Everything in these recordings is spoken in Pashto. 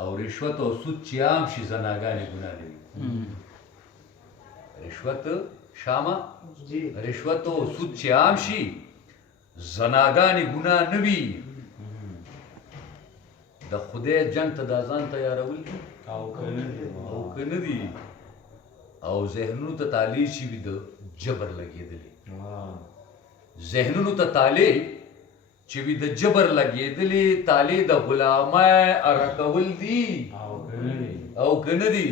او رشوت او سود چې عام شي زناګانې ګناه نه وي رشوت شامه رشوت او سود چې عام شي زناګانې ګناه نه وي د خدای جنگ ته دا ځان تیارول دي او که نه دي او ذهنونو ته تالې چې وي د جبر لګېدلې ذهنونو ته تالې چې وي د جبر لګېدلې تالې د غلامۍ ارکول دي او که نه دي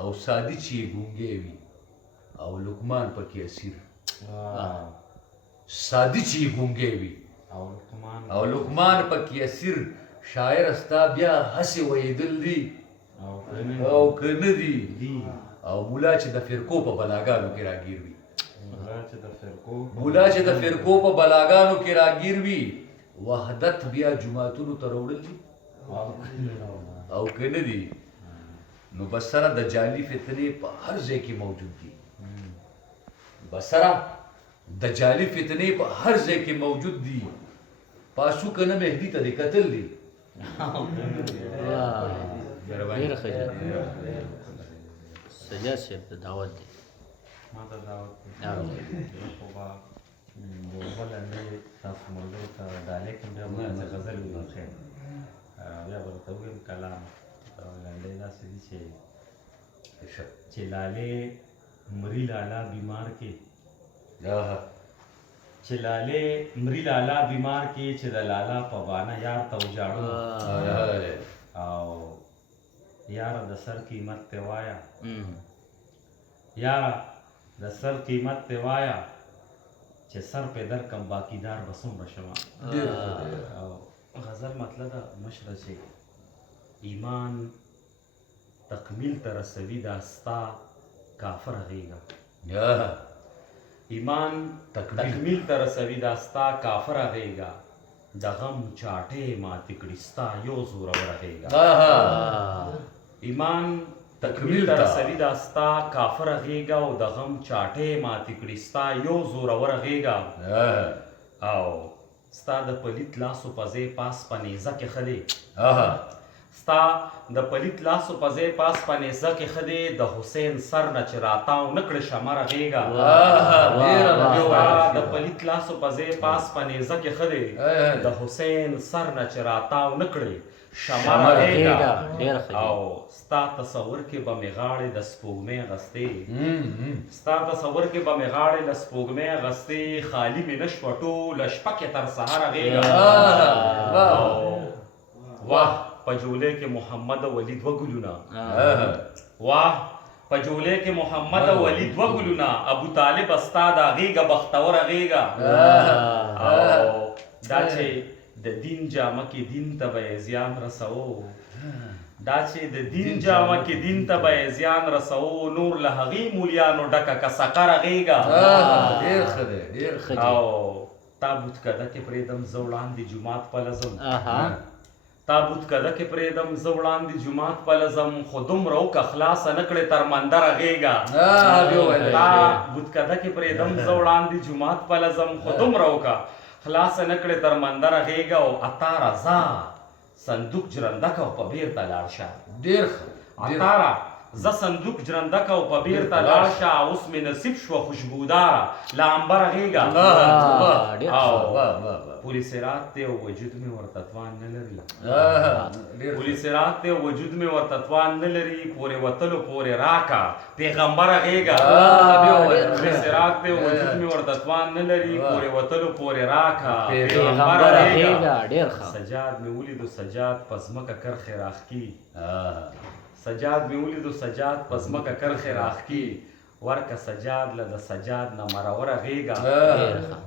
او سادي چې یې ګونګې وي او لقمان پکې اسیر سادي چې یې ګونګې وي او لقمان پکې اسیر شاعر ستا بیا هسې ویدل دي او که نه دي او مولا چې د فرقو په بلاګانو کې راګیر وي مولا چې د فرقو په بلاګانو کې راګیر وي وحدت بیا جماعتونو ته راوړل دي او که نه دي نو بسره د جعلي فتنې په هر ځای کې موجود دي بسره د جعلي فتنې په هر ځای کې موجود دي پاسو که نه مهدي ته دې کتل دي ډېره ښه سجاد صاحب ته دعوت دی ما ته دعوت دی خو به یوه لنډۍ تاسو ملګرو ته ډالۍ کړم بیا به څه غزل وکړم خیر بیا به ورته ووایم کلام لنډۍ داسې دي چې لالې مري لالا بیمار کې چې لالې مري لالا بیمار کې چې د لالا په بانه یار ته وجاړو او یاره د سر قیمت ته وایا یاره د سر قیمت ته وایا چې سر په در کم باقیدار به څومره شمه او غزل مطلب مشره چې ایمان تکمیل ته رسوي دا ستا کافر غېږه ایمان تکمیل ته رسوي دا ستا کافر غېږه د غم چاټې ماتې کړي ستا یو زوروره غېږه ایمان تکمیل ته رسوي دا ستا کافر غېږه او د غم چاټې ماتې کړي ستا یو زوروره غېږه او ستا د پلیت لاسو په ځای پاس په نیزه کې ښه دی ستا د پلیت لاسو په ځای پاس په نیزه کې ښه دی د حسین سر نه چې راتاو نه کړې شمره غېږه ستا د پلیت لاسو په ځای پاس په نیزه کې ښه دی د حسین سر نه چې راتاو نه کړې شمره غېږه او ستا تصور کې به مې غاړې د سپوږمۍ غستې ستا تصور کې به مې غاړې د سپوږمۍ غستې خالي مې نه شوه ټوله شپه کې تر سهاره غېږه واه په جولې کې محمد ولی دوه ګلونه واه په جولې کې محمد ولی دوه ګلونه ابو طالب ستا دا غېږه بختوره غېږه او دا چې د دین جامه کې دین ته به یې زیان رسوو دا چې د دین جامه کې دین ته به یې زیان رسوو نور له هغې مولیانو ډکه که سقره غېږه او تابوت کده کې پرېږدم زه وړاندې جومات پله ځم تابوت کده کې پرېږدم زه وړاندې جومات پله ځم خو دومره وکه خلاصه نه کړې تر مندره غېږه تابوت کده کې پرېږدم زه وړاندې جومات پله ځم خو دومره وکه خلاصه نه کړې تر مندره غېږه او اتاره ځه صندوق جرندکه او په بېرته لاړ شه اتاره زه صندوق جرندکه او په بېرته لاړ شه اوس مې نصیب شوه خوشبوداره له عنبره غېږه او پولیس رات دی او وجود مې ورته توان نه لري پولیس رات دی او وجود مې ورته توان نه لري پورې وتلو پورې راکه پیغمبره غېږه پولیس رات دی او وجود مې ورته توان نه لري پورې وتلو پورې راکه پیغمبره غېږه سجاد مې ولیدو سجاد په ځمکه کرښې راښکي سجاد مې ولیدو سجاد په ځمکه کرښې راښکي ورکه سجاد له د سجاد نه مروره غېږه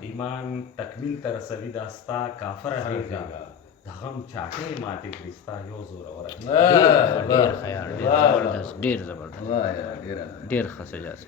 ایمان تکمیل ته رسوي دا ستا کافره غېږه د غم چاټې ماتې کړي ستا یو زوروره ډېر ښه یار ډېر زبردست ډېر ښه سجاد